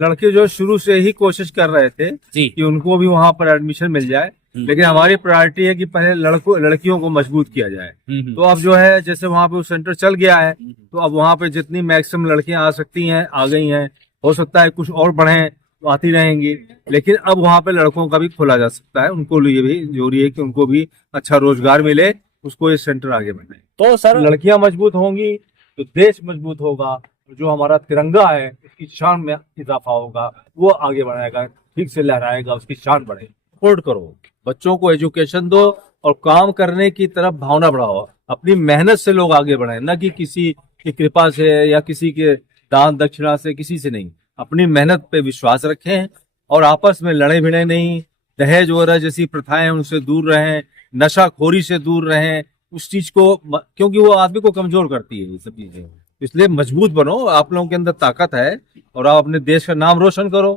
लड़के जो शुरू से ही कोशिश कर रहे थे जी। कि उनको भी वहां पर एडमिशन मिल जाए, लेकिन हमारी प्रायोरिटी है कि पहले लड़कियों को मजबूत किया जाए। तो अब जो है जैसे वहां पे वो सेंटर चल गया है, तो अब वहां पे जितनी मैक्सिमम लड़कियां आ सकती हैं आ गई हैं। हो सकता है कुछ और बढ़े तो आती रहेंगी, लेकिन अब वहां पे लड़कों का भी खोला जा सकता है। उनको लिए भी जरूरी है कि उनको भी अच्छा रोजगार मिले, उसको ये सेंटर आगे बढ़े। तो सर लड़कियां मजबूत होंगी तो देश मजबूत होगा, जो हमारा तिरंगा है उसकी शान में इजाफा होगा, वो आगे बढ़ाएगा, ठीक से लहराएगा, उसकी शान बढ़ेगी। सपोर्ट करो, बच्चों को एजुकेशन दो और काम करने की तरफ भावना बढ़ाओ। अपनी मेहनत से लोग आगे बढ़े, न कि किसी की कृपा से या किसी के दान दक्षिणा से, किसी से नहीं। अपनी मेहनत पे विश्वास रखें और आपस में लड़े भिड़े नहीं। दहेज वगैरह जैसी प्रथाएं हैं उनसे दूर रहें, नशाखोरी से दूर रहें। उस चीज को क्योंकि वो आदमी को कमजोर करती है ये सब चीजें, इसलिए मजबूत बनो। आप लोगों के अंदर ताकत है और आप अपने देश का नाम रोशन करो।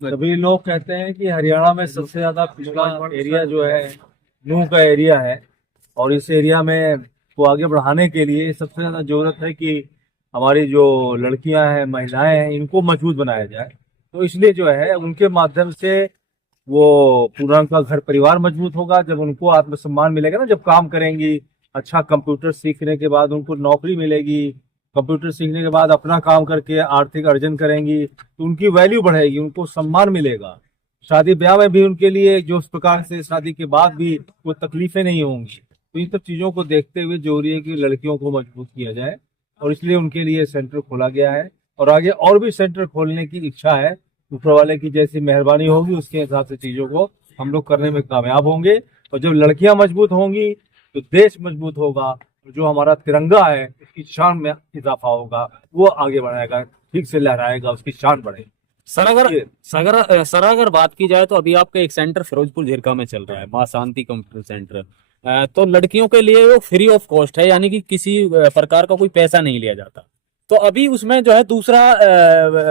सभी लोग कहते हैं कि हरियाणा में सबसे ज्यादा पिछड़ा एरिया जो है नूह का एरिया है, और इस एरिया में को आगे बढ़ाने के लिए सबसे ज्यादा जरूरत है कि हमारी जो लड़कियां हैं, महिलाएं हैं, इनको मजबूत बनाया जाए। तो इसलिए जो है उनके माध्यम से वो पूरा उनका घर परिवार मजबूत होगा। जब उनको आत्मसम्मान मिलेगा ना, जब काम करेंगी, अच्छा कंप्यूटर सीखने के बाद उनको नौकरी मिलेगी, कंप्यूटर सीखने के बाद अपना काम करके आर्थिक अर्जन करेंगी, तो उनकी वैल्यू बढ़ेगी, उनको सम्मान मिलेगा। शादी ब्याह में भी उनके लिए जो उस प्रकार से शादी के बाद भी वो तकलीफें नहीं होंगी। तो इन सब चीजों को देखते हुए जरूरी है कि लड़कियों को मजबूत किया जाए, और इसलिए उनके लिए सेंटर खोला गया है। और आगे और भी सेंटर खोलने की इच्छा है। ऊपर वाले की जैसी मेहरबानी होगी उसके हिसाब से चीजों को हम लोग करने में कामयाब होंगे। और जब लड़कियां मजबूत होंगी तो देश मजबूत होगा, जो हमारा तिरंगा है उसकी शान में इजाफा होगा, वो आगे बढ़ाएगा, ठीक से लहराएगा, उसकी शान बढ़ेगी। सर अगर बात की जाए तो अभी आपका एक सेंटर फिरोजपुर झिरका में चल रहा है, माँ शांति कंप्यूटर सेंटर। तो लड़कियों के लिए वो फ्री ऑफ कॉस्ट है, यानी कि किसी प्रकार का कोई पैसा नहीं लिया जाता। तो अभी उसमें जो है दूसरा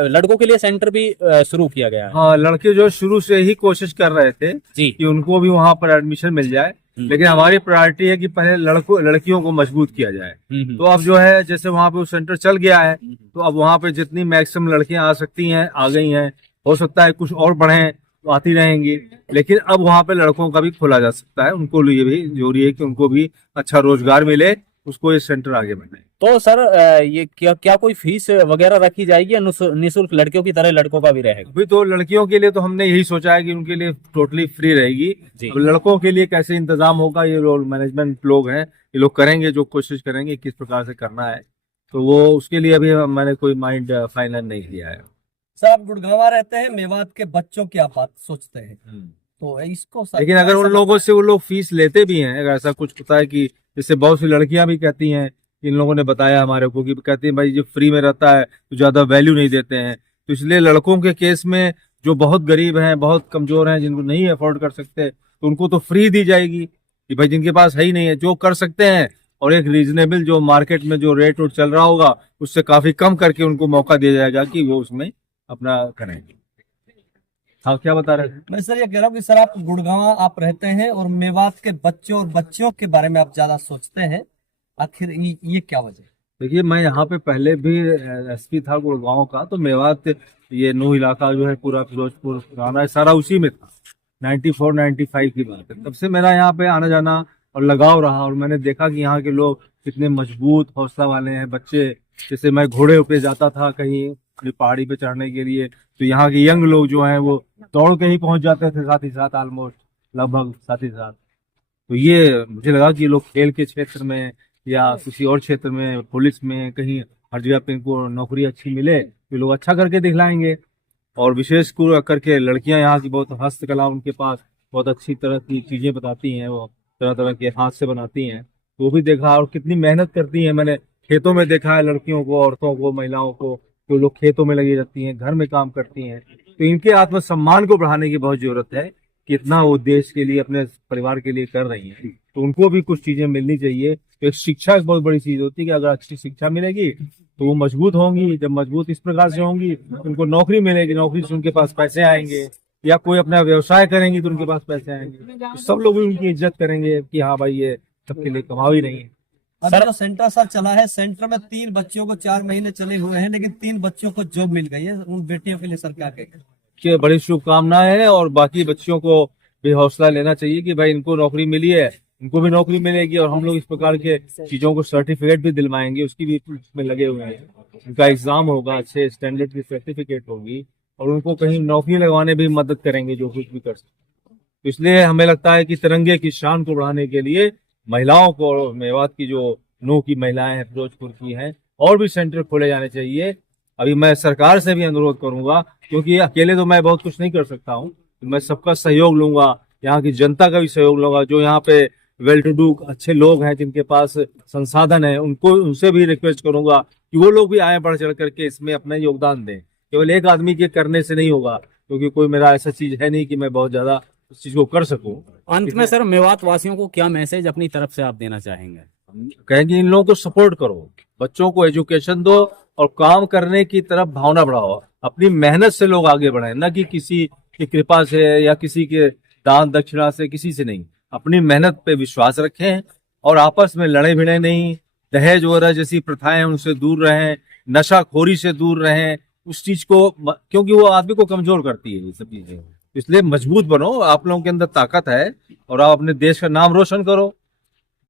लड़कों के लिए सेंटर भी शुरू किया गया है। हाँ, लड़के जो शुरू से ही कोशिश कर रहे थे जी। कि उनको भी वहां पर एडमिशन मिल जाए, लेकिन हमारी प्रायोरिटी है कि पहले लड़कियों को मजबूत किया जाए। तो अब जो है जैसे वहां पे वो सेंटर चल गया है, तो अब वहां पे जितनी मैक्सिमम लड़कियां आ सकती हैं आ गई हैं। हो सकता है कुछ और बढ़े तो आती रहेंगी, लेकिन अब वहां पे लड़कों का भी खोला जा सकता है। उनको लिए भी जरूरी है कि उनको भी अच्छा रोजगार मिले, उसको ये सेंटर आगे बढ़े। तो सर ये क्या क्या कोई फीस वगैरह रखी जाएगी या निःशुल्क लड़कियों की तरह लड़कों का भी रहेगा? अभी तो लड़कियों के लिए तो हमने यही सोचा है कि उनके लिए टोटली फ्री रहेगी। अब लड़कों के लिए कैसे इंतजाम होगा, ये लोग मैनेजमेंट लोग हैं, ये लोग करेंगे, जो कोशिश करेंगे किस प्रकार से करना है। तो वो उसके लिए अभी मैंने कोई माइंड फाइनल नहीं किया है। सर आप गुड़गांवा रहते हैं, मेवात के बच्चों की आप बात सोचते हैं, तो इसको लेकिन अगर उन लोगों से वो लोग फीस लेते भी हैं, अगर ऐसा कुछ पता है कि जैसे बहुत सी लड़कियां भी कहती हैं, इन लोगों ने बताया हमारे को कि कहती हैं भाई जो फ्री में रहता है तो ज्यादा वैल्यू नहीं देते हैं। तो इसलिए लड़कों के केस में जो बहुत गरीब हैं, बहुत कमजोर हैं, जिनको नहीं अफोर्ड कर सकते, तो उनको तो फ्री दी जाएगी कि भाई जिनके पास है ही नहीं है, जो कर सकते हैं, और एक रीजनेबल जो मार्केट में जो रेट चल रहा होगा उससे काफी कम करके उनको मौका दिया जाएगा कि वो उसमें अपना करेंगे। हाँ, क्या बता रहे थे? मैं सर ये कह रहा हूँ कि सर आप गुड़गांवा आप रहते हैं और मेवात के बच्चों और बच्चियों के बारे में आप ज्यादा सोचते हैं, आखिर ये क्या वजह? देखिए, मैं यहाँ पे पहले भी एसपी था गुड़गांव का, तो मेवात ये नूह इलाका जो है पूरा फिरोजपुर पुराना है सारा उसी में था। 94 95 की बात है, तब से मेरा यहाँ पे आना जाना और लगाव रहा, और मैंने देखा कि यहाँ के लोग कितने मजबूत हौसला वाले हैं। बच्चे, जैसे मैं घोड़े पे जाता था कहीं अपनी पहाड़ी पे चढ़ने के लिए, तो यहाँ के यंग लोग जो हैं वो दौड़ के ही पहुंच जाते थे, साथ ही साथ ऑलमोस्ट लगभग साथ ही साथ। तो ये मुझे लगा कि ये लोग खेल के क्षेत्र में या किसी और क्षेत्र में, पुलिस में, कहीं हर जगह पे इनको नौकरी अच्छी मिले तो लोग अच्छा करके दिखलाएंगे। और विशेष करके लड़कियां यहाँ की बहुत हस्तकला उनके पास, बहुत अच्छी तरह की चीजें बताती हैं, वो तरह तरह के हाथ से बनाती हैं, तो वो भी देखा। और कितनी मेहनत करती हैं, मैंने खेतों में देखा है लड़कियों को, औरतों को, महिलाओं को, जो लोग खेतों में लगी रहती हैं, घर में काम करती हैं। तो इनके आत्मसम्मान को बढ़ाने की बहुत जरूरत है। कितना वो देश के लिए, अपने परिवार के लिए कर रही हैं, तो उनको भी कुछ चीजें मिलनी चाहिए। तो एक शिक्षा एक बहुत बड़ी चीज होती है कि अगर अच्छी शिक्षा मिलेगी तो वो मजबूत होंगी। जब मजबूत इस प्रकार से होंगी उनको नौकरी मिलेगी, नौकरी से उनके पास पैसे आएंगे, या कोई अपना व्यवसाय करेंगी तो उनके पास पैसे आएंगे, तो सब लोग उनकी इज्जत करेंगे कि हाँ भाई ये सबके लिए कमाई नहीं है। अभी सर- जो सेंटर सर चला है, सेंटर में 3 बच्चों को 4 महीने चले हुए हैं, लेकिन 3 बच्चों को जॉब मिल गई है। उन बेटियों के लिए सर क्या कहेंगे? के बड़ी शुभकामनाएं हैं, और बाकी बच्चियों को भी हौसला लेना चाहिए कि भाई इनको नौकरी मिली है, इनको भी नौकरी मिलेगी, और हम लोग इस प्रकार के चीजों को सर्टिफिकेट भी दिलवाएंगे, उसकी भी उसमें लगे हुए हैं। उनका एग्जाम होगा, अच्छे स्टैंडर्ड की सर्टिफिकेट होगी, और उनको कहीं नौकरी लगवाने भी मदद करेंगे जो कुछ भी कर सकते। तो इसलिए हमें लगता है कि तिरंगे की शान को बढ़ाने के लिए महिलाओं को, मेवात की जो नौ की महिलाएं हैं, फिरोजपुर की हैं, और भी सेंटर खोले जाने चाहिए। अभी मैं सरकार से भी अनुरोध करूंगा, क्योंकि अकेले तो मैं बहुत कुछ नहीं कर सकता हूँ, तो मैं सबका सहयोग लूंगा, यहाँ की जनता का भी सहयोग लूंगा। जो यहाँ पे वेल टू डू अच्छे लोग हैं, जिनके पास संसाधन है, उनसे भी रिक्वेस्ट करूंगा कि वो लोग भी आए बढ़ चढ़ करके इसमें अपना योगदान दें। केवल एक आदमी के करने से नहीं होगा, क्योंकि कोई मेरा ऐसा चीज है नहीं कि मैं बहुत ज्यादा उस चीज को कर सकूं। अंत में सर मेवात वासियों को क्या मैसेज अपनी तरफ से आप देना चाहेंगे? कहेंगे इन लोगों को सपोर्ट करो, बच्चों को एजुकेशन दो, और काम करने की तरफ भावना बढ़ाओ। अपनी मेहनत से लोग आगे बढ़े, न कि किसी की कृपा से या किसी के दान दक्षिणा से, किसी से नहीं। अपनी मेहनत पे विश्वास रखें, और आपस में लड़े भिड़े नहीं। दहेज वगैरह जैसी प्रथाएं हैं उनसे दूर रहें, नशाखोरी से दूर रहें। उस चीज को, क्योंकि वो आदमी को कमजोर करती है ये सब चीजें। इसलिए मजबूत बनो, आप लोगों के अंदर ताकत है, और आप अपने देश का नाम रोशन करो।